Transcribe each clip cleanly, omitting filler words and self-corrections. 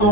I'm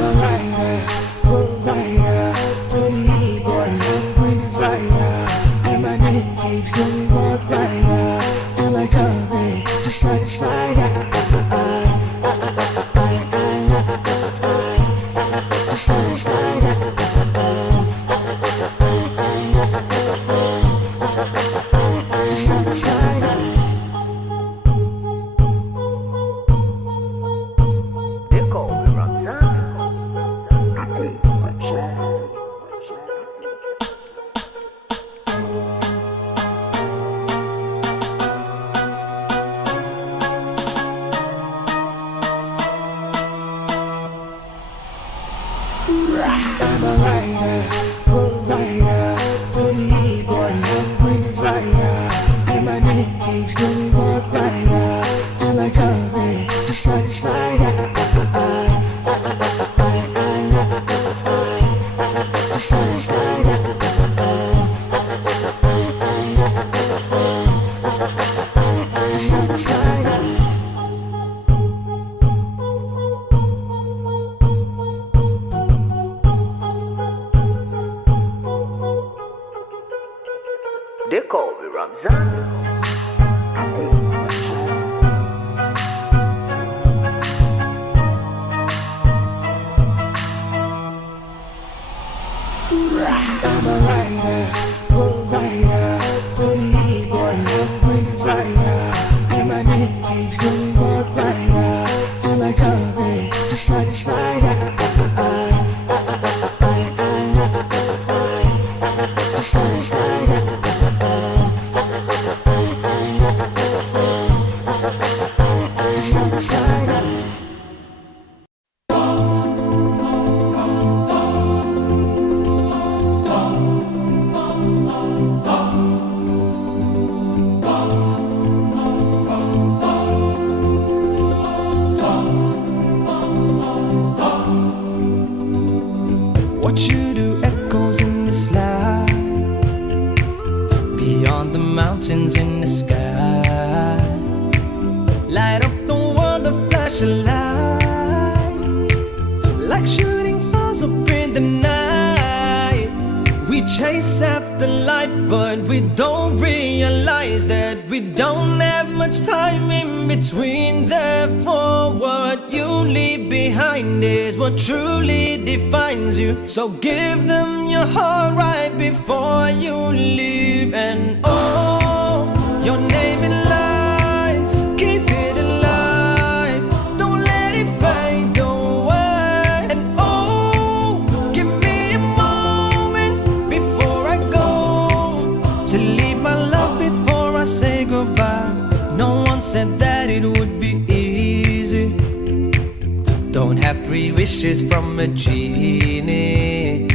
a writer, provider, to the boy, I'm going to fire. And my name keeps going on brighter, and I come to side to side. Side to side. I'm a writer, provider, to the boy, I'm going to fire. And my name keeps going on brighter, and I come to side to side. Side to side. Side to side. They call me Ramzan. I'm a writer, provider, to the boy, I'm going to fire. And my name keeps going on brighter, and I come to side to side. Side to side. Side to side. What you do echoes in the sky, beyond the mountains in the sky. Light up the world, a flash of light, like shooting stars up in the night. We chase after life, but we don't realize that we don't have much time in between. Therefore, what you leave behind is what truly defines you. So give them your heart right before you leave. And oh, your name in lights, keep it alive, don't let it fade away. And oh, give me a moment before I go, to leave my love before I say goodbye. No one said that it would be easy. Don't have 3 wishes from a genie.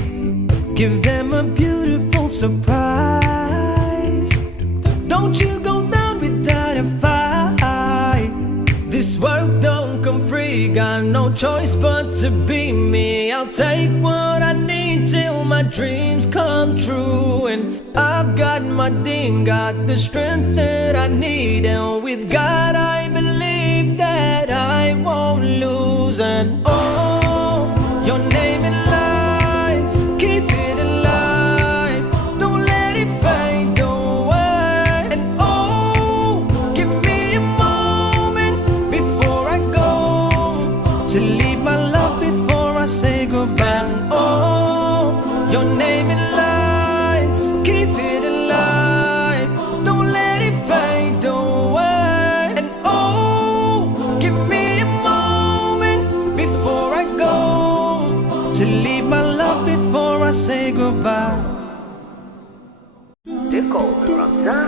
Give them a beautiful surprise. Don't you go down without a fight. This world don't come free, got no choice but to be me. I'll take what I need till my dreams come true. And I've got my ding, got the strength that I need. And with God I believe that I won't lose. And oh, your name in lights, keep it alive, don't let it fade away. And oh, give me a moment before I go, to leave my love before I say goodbye. And oh, your name in lights, keep it alive, don't let it fade away. And oh, give me a moment before I go, to leave my love before I say goodbye. They call me Ramzan.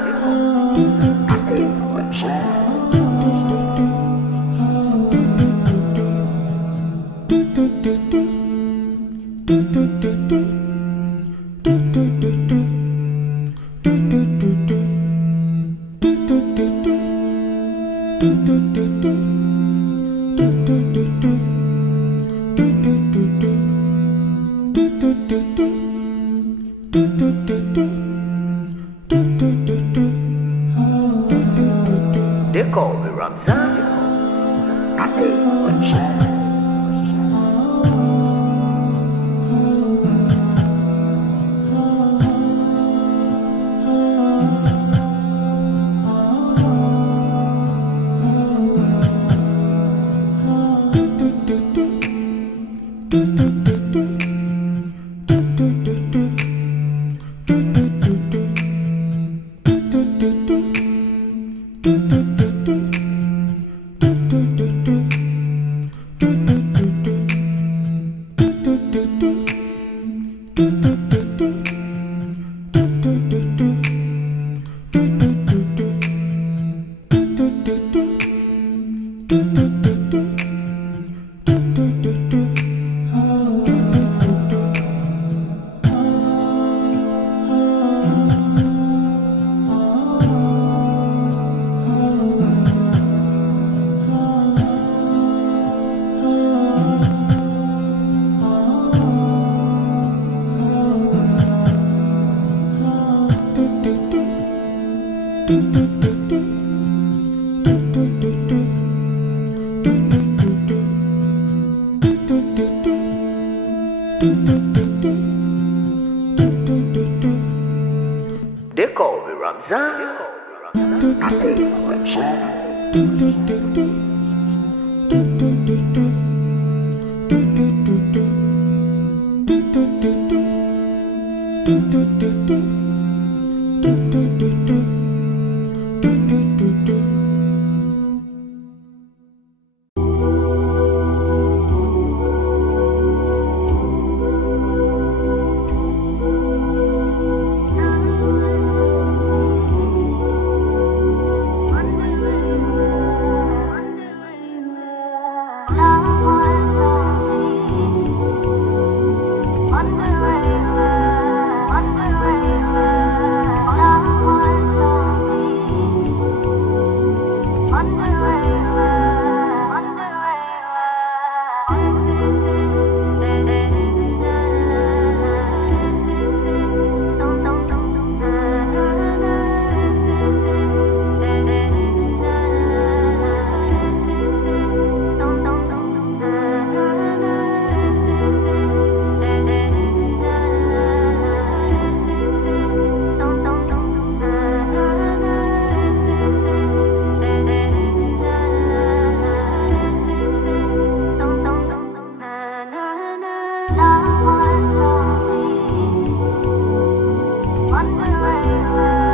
They call me Ramzan. I say what They call me Ramzan. I say Someone told me, wonder where you were.